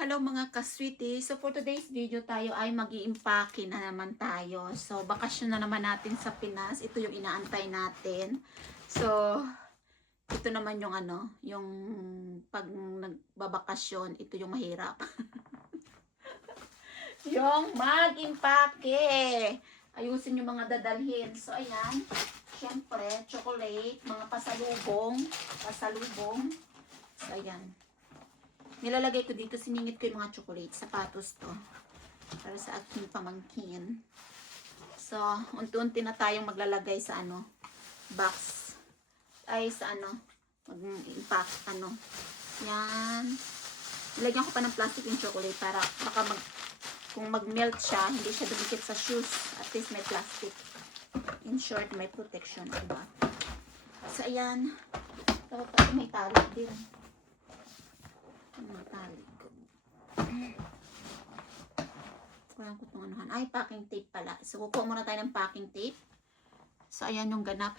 Hello mga ka-sweetie. So for today's video tayo ay mag-i-impake na naman tayo. So bakasyon na naman natin sa Pinas. Ito yung inaantay natin. So ito naman yung yung pag nagbabakasyon, ito yung mahirap. Yung mag-impake. Ayusin yung mga dadalhin. So ayan, syempre, chocolate, mga pasalubong. So ayan. Nilalagay ko dito, siningit ko yung mga chocolate, sapatos to. Para sa aking pamangkin. So, unti-unti na tayong maglalagay sa box. Ay, sa mag-impact, Yan. Nilagyan ko pa ng plastic yung chocolate para baka kung mag-melt siya, hindi siya dumikit sa shoes. At least may plastic. In short, may protection, diba? So, ayan. Dapat may tali din. Matalik ko. Kulang ko itong anuhan. Ay, packing tape pala. So, kukuha muna tayo ng packing tape. So, ayan yung ganap.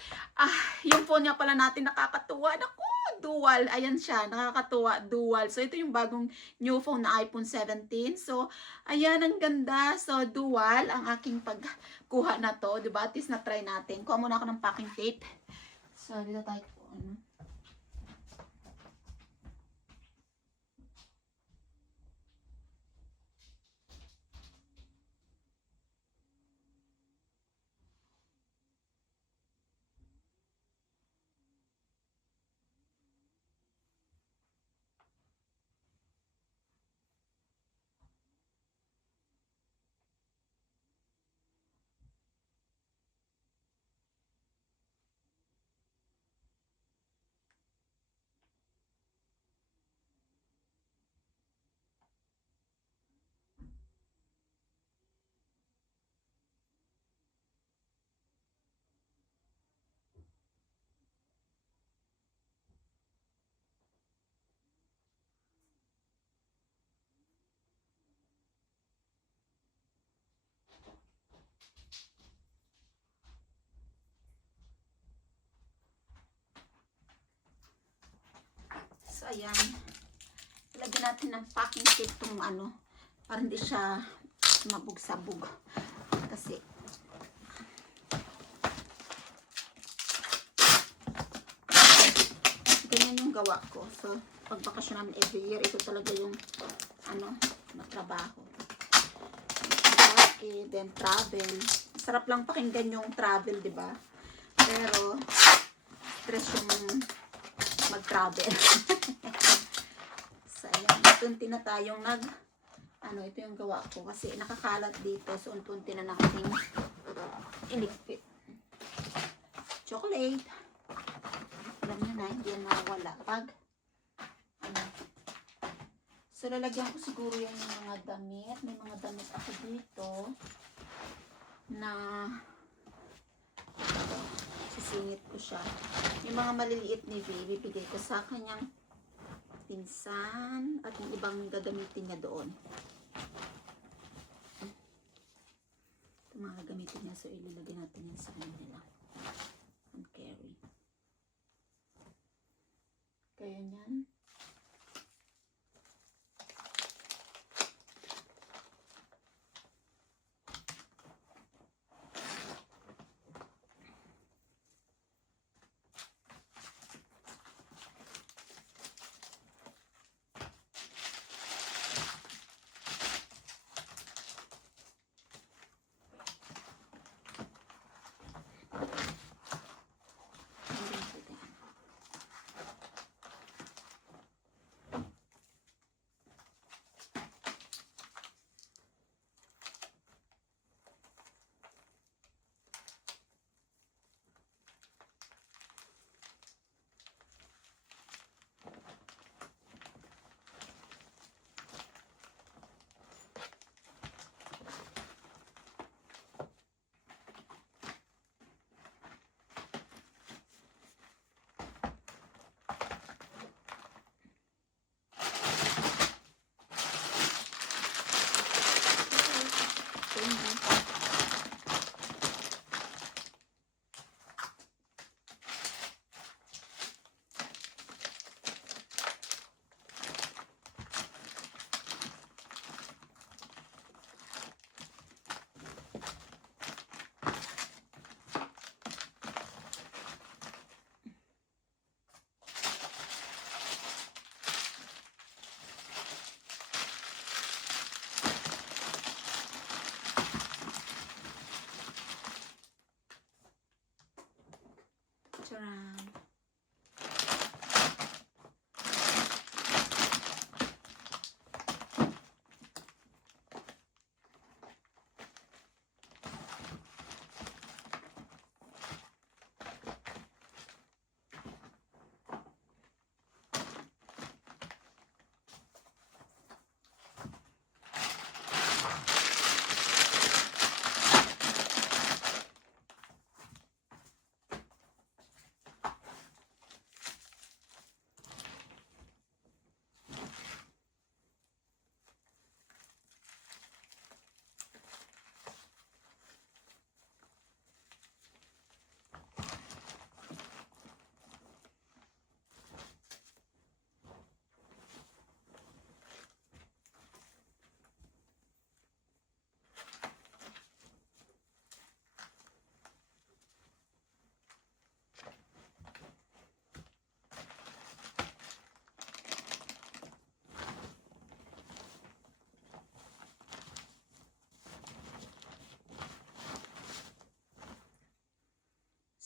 Yung phone nga pala natin nakakatuwa. Naku, dual. Ayan siya, nakakatuwa, dual. So, ito yung bagong new phone na iPhone 17. So, ayan, ang ganda. So, dual ang aking pagkuha na to. Diba? At least na-try natin. Kuha muna ako ng packing tape. So, dito tayo po. So, ayan. Lagyan natin ng packing tape itong para hindi siya mabug-sabog. Kasi, ganyan yung gawa ko. So, pag bakasyon namin every year, ito talaga yung, matrabaho. Okay, then travel. Sarap lang pakinggan yung travel, diba? Pero, stress yung mag-travel. So, ayan. Unti na tayong ito yung gawa ko. Kasi nakakalat dito. So, unti na natin iligpit. Chocolate. Alam nyo na, hindi yan mawala. So, lalagyan ko siguro yan yung mga damit. May mga damit ako dito na sisingit ko siya. Yung mga maliliit ni baby, bigay ko sa kanyang pinsan at yung ibang gagamitin niya doon. Ito mga gagamitin niya. So, ililagay natin yan sa kanila. And carry. Kaya yan. Charan.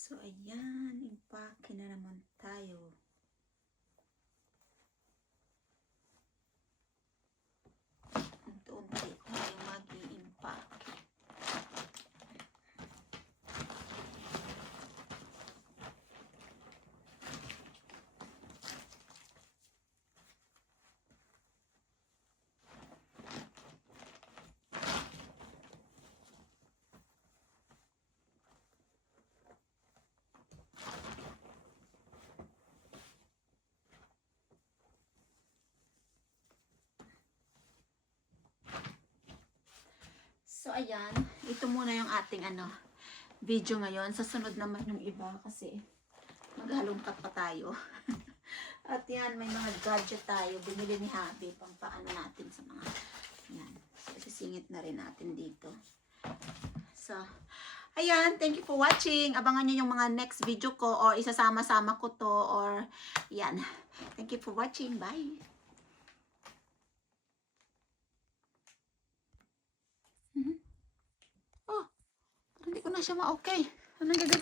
So, ayan. Impake na naman tayo. Unti-unti tayo mag-i-impake. So, ayan. Ito muna yung ating video ngayon. Sa sunod naman yung iba kasi maghalongkat pa tayo. At yan, may mga gadget tayo. Binili ni Habi pang paano natin sa mga yan. Sisingit na rin natin dito. So, ayan. Thank you for watching. Abangan nyo yung mga next video ko or isasama-sama ko to or yan. Thank you for watching. Bye! Oh, hindi ko na siya ma-okay. Anong gagawin?